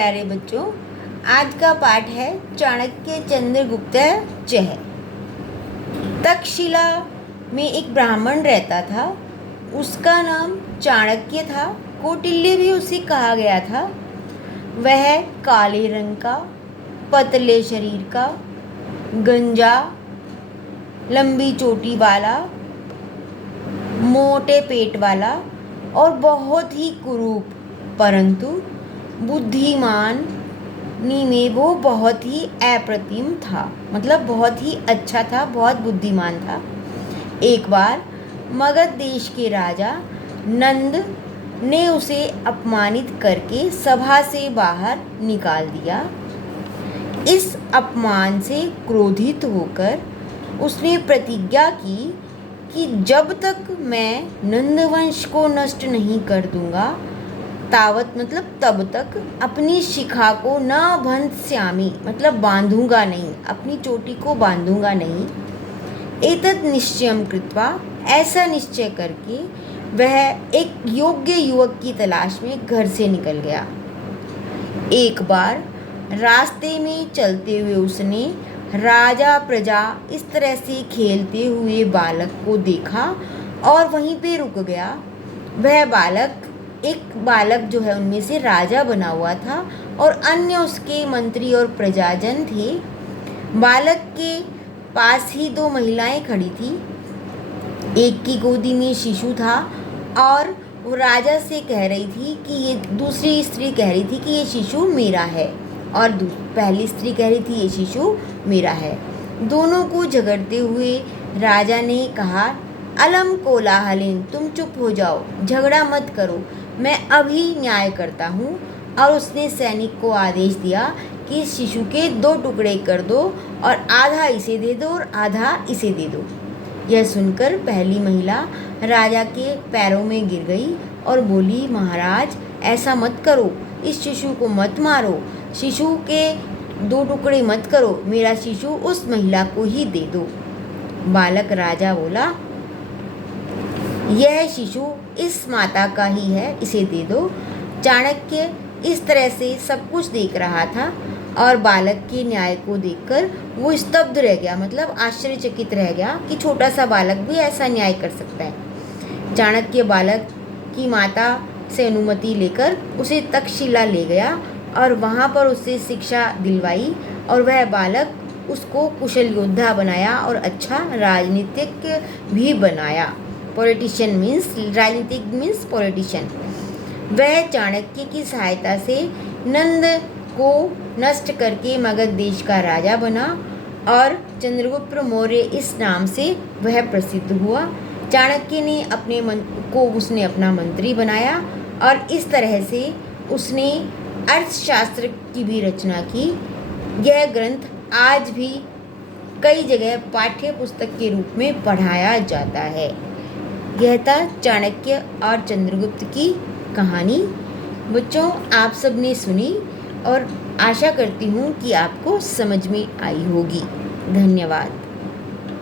प्यारे बच्चों, आज का पाठ है चाणक्य चंद्रगुप्त चह। तक्षशिला में एक ब्राह्मण रहता था। उसका नाम चाणक्य था। कौटिल्य भी उसे कहा गया था। वह काले रंग का, पतले शरीर का, गंजा, लंबी चोटी वाला, मोटे पेट वाला और बहुत ही कुरूप, परंतु बुद्धिमानी में वो बहुत ही अप्रतिम था। मतलब बहुत ही अच्छा था, बहुत बुद्धिमान था। एक बार मगध देश के राजा नंद ने उसे अपमानित करके सभा से बाहर निकाल दिया। इस अपमान से क्रोधित होकर उसने प्रतिज्ञा की कि जब तक मैं नंदवंश को नष्ट नहीं कर दूंगा तावत मतलब तब तक अपनी शिखा को न भंस्यामि मतलब बांधूंगा नहीं, अपनी चोटी को बांधूंगा नहीं। एतत् निश्चयं कृत्वा ऐसा निश्चय करके वह एक योग्य युवक की तलाश में घर से निकल गया। एक बार रास्ते में चलते हुए उसने राजा प्रजा इस तरह से खेलते हुए बालक को देखा और वहीं पे रुक गया। वह बालक एक बालक जो है उनमें से राजा बना हुआ था और अन्य उसके मंत्री और प्रजाजन थे। बालक के पास ही दो महिलाएं खड़ी थी। एक की गोदी में शिशु था और वो राजा से कह रही थी कि ये, दूसरी स्त्री कह रही थी कि ये शिशु मेरा है और पहली स्त्री कह रही थी ये शिशु मेरा है। दोनों को झगड़ते हुए राजा ने कहा, अलम कोलाहलिन, तुम चुप हो जाओ, झगड़ा मत करो, मैं अभी न्याय करता हूँ। और उसने सैनिक को आदेश दिया कि इस शिशु के 2 टुकड़े कर दो और आधा इसे दे दो और आधा इसे दे दो। यह सुनकर पहली महिला राजा के पैरों में गिर गई और बोली, महाराज ऐसा मत करो, इस शिशु को मत मारो, शिशु के 2 टुकड़े मत करो, मेरा शिशु उस महिला को ही दे दो। बालक राजा बोला, यह शिशु इस माता का ही है, इसे दे दो। चाणक्य इस तरह से सब कुछ देख रहा था और बालक के न्याय को देखकर वो स्तब्ध रह गया, मतलब आश्चर्यचकित रह गया कि छोटा सा बालक भी ऐसा न्याय कर सकता है। चाणक्य बालक की माता से अनुमति लेकर उसे तक्षशिला ले गया और वहाँ पर उससे शिक्षा दिलवाई और वह बालक उसको कुशल योद्धा बनाया और अच्छा राजनीतिक भी बनाया। पॉलिटिशियन मीन्स, राजनीतिक मीन्स पॉलिटिशियन। वह चाणक्य की सहायता से नंद को नष्ट करके मगध देश का राजा बना और चंद्रगुप्त मौर्य इस नाम से वह प्रसिद्ध हुआ। चाणक्य ने उसने अपना मंत्री बनाया और इस तरह से उसने अर्थशास्त्र की भी रचना की। यह ग्रंथ आज भी कई जगह पाठ्य पुस्तक के रूप में पढ़ाया जाता है। यह था चाणक्य और चंद्रगुप्त की कहानी। बच्चों, आप सबने सुनी और आशा करती हूँ कि आपको समझ में आई होगी। धन्यवाद।